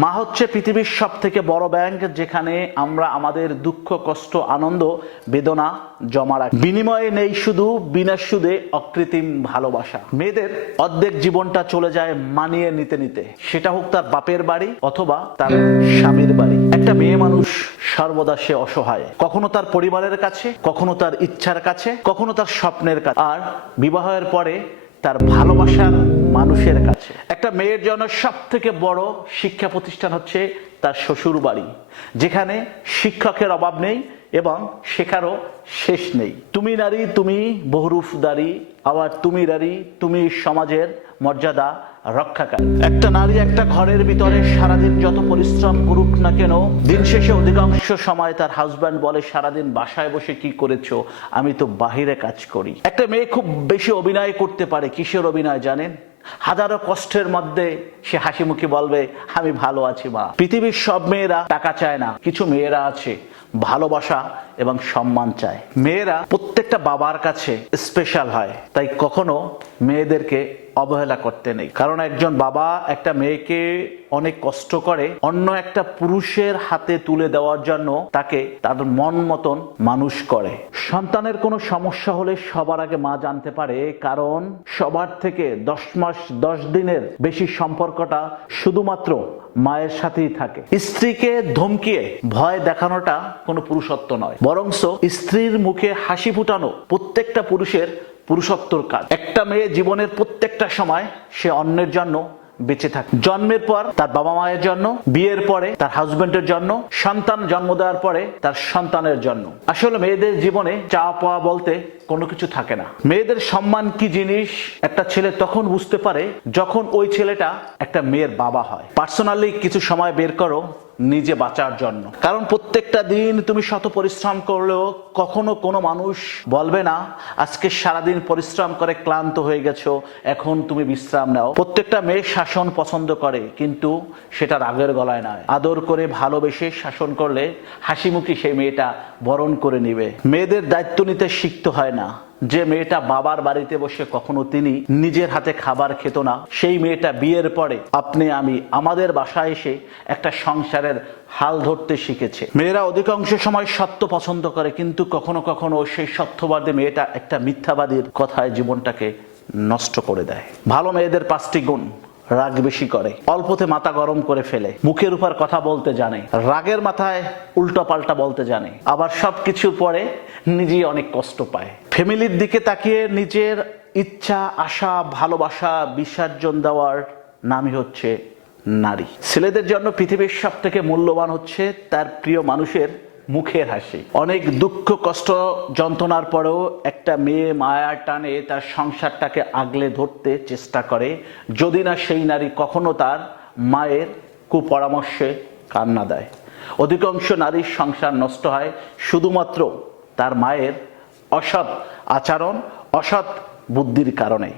মা হচ্ছে পৃথিবীর সবথেকে বড় ব্যাংক, যেখানে আমরা আমাদের দুঃখ, কষ্ট, আনন্দ, বেদনা জমা রাখি। বিনিময়ে নেই শুধু বিনা সুদে অকৃত্রিম ভালোবাসা। মেয়েদের অর্ধেক জীবনটা চলে যায় মানিয়ে নিতে নিতে, সেটা হোক তার বাপের বাড়ি অথবা তার স্বামীর বাড়ি। একটা মেয়ে মানুষ সর্বদা সে অসহায়, কখনো তার পরিবারের কাছে, কখনো তার ইচ্ছার কাছে, কখনো তার স্বপ্নের কাছে, আর বিবাহের পরে তার ভালোবাসার মানুষের কাছে। একটা মেয়ের জন্য সব থেকে বড় শিক্ষা প্রতিষ্ঠান হচ্ছে তার শ্বশুর বাড়ি, যেখানে শিক্ষকের অভাব নেই এবং শেখারও শেষ নেই। তুমি নারী, তুমি বহুরূপধারী, আবার তুমি নারী, তুমি সমাজের মর্যাদা রক্ষাকারী। একটা নারী একটা ঘরের ভিতরে সারাদিন যত পরিশ্রম করুক না কেন, দিন শেষে অধিকাংশ সময় তার হাজব্যান্ড বলে, সারাদিন বাসায় বসে কি করেছো? আমি তো বাহিরে কাজ করি। একটা মেয়ে খুব বেশি অভিনয় করতে পারে। কিসের অভিনয় জানেন? হাজারো কষ্টের মধ্যে সে হাসি মুখে বলবে, আমি ভালো আছি মা। পৃথিবীর সব মেয়েরা টাকা চায় না, কিছু মেয়েরা আছে ভালোবাসা এবং সম্মান চায়। মেয়েরা প্রত্যেকটা বাবার কাছে স্পেশাল হয়, তাই কখনো মেয়েদেরকে অবহেলা করতে নেই। কারণ একজন বাবা একটা মেয়েকে অনেক কষ্ট করে অন্য একটা পুরুষের হাতে তুলে দেওয়ার জন্য তাকে তার মন মতন মানুষ করে। সন্তানের কোনো সমস্যা হলে সবার আগে মা জানতে পারে, কারণ সবার থেকে 10 মাস 10 দিনের বেশি সম্পর্কটা শুধুমাত্র মায়ের সাথেই থাকে। স্ত্রীকে ধমকিয়ে ভয় দেখানোটা কোনো পুরুষত্ব নয়, বরংস স্ত্রীর মুখে হাসি ফুটানো প্রত্যেকটা পুরুষের পুরুষত্বর কাজ। একটা মেয়ে জীবনের প্রত্যেকটা সময় সে অন্যের জন্য বেঁচে থাকে। জন্মের পর তার বাবা মায়ের জন্য, বিয়ের পরে তার হাজবেন্ডের জন্য, সন্তান জন্ম দেওয়ার পরে তার সন্তানের জন্য। আসলে মেয়েদের জীবনে চাওয়া পাওয়া বলতে কোনো কিছু থাকে না। মেয়েদের সম্মান কি জিনিস একটা ছেলে তখন বুঝতে পারে যখন ওই ছেলেটা একটা মেয়ের বাবা হয়। পার্সোনালি কিছু সময় বের করো নিজে বাঁচার জন্য, কারণ প্রত্যেকটা দিন তুমি শত পরিশ্রম করলেও কখনো কোনো মানুষ বলবে না আজকে সারাদিন পরিশ্রম করে ক্লান্ত হয়ে গেছো, এখন তুমি বিশ্রাম নাও। প্রত্যেকটা মেয়ে শাসন পছন্দ করে, কিন্তু সেটা রাগের গলায় নয়। আদর করে ভালোবেসে শাসন করলে হাসি মুখে সেই মেয়েটা বরণ করে নিবে। মেয়েদের দায়িত্ব নিতে শিখতে হয় না। যে মেয়েটা বাবার বাড়িতে বসে কখনো তিনি নিজের হাতে খাবার খেত না, সেই মেয়েটা বিয়ের পরে আপনি আমি আমাদের বাসায় এসে একটা সংসারের হাল ধরতে শিখেছে। মেয়েরা অধিকাংশ সময় সত্য পছন্দ করে, কিন্তু কখনো কখনো সেই সত্যবাদী মেয়েটা একটা মিথ্যাবাদীর কথায় জীবনটাকে নষ্ট করে দেয়। ভালো মেয়েদের 5টি গুণ: রাগ বেশি করে, অল্পতে মাথা গরম করে ফেলে, মুখের উপর কথা বলতে জানে, রাগের মাথায় উল্টো পাল্টা বলতে জানে, আবার সবকিছুর পরে নিজেই অনেক কষ্ট পায়। ফ্যামিলির দিকে তাকিয়ে নিজের ইচ্ছা, আশা, ভালোবাসা বিসর্জন দেওয়ার নামই হচ্ছে নারী। ছেলেদের জন্য পৃথিবীর সব থেকে মূল্যবান হচ্ছে তার প্রিয় মানুষের মুখের হাসি। অনেক দুঃখ, কষ্ট, যন্ত্রণার পরেও একটা মেয়ে মায়ার টানে তার সংসারটাকে আগলে ধরতে চেষ্টা করে, যদি না সেই নারী কখনো তার মায়ের কুপরামর্শে কান্না দেয়। অধিকাংশ নারীর সংসার নষ্ট হয় শুধুমাত্র তার মায়ের অসৎ আচরণ, অসৎ বুদ্ধির কারণে।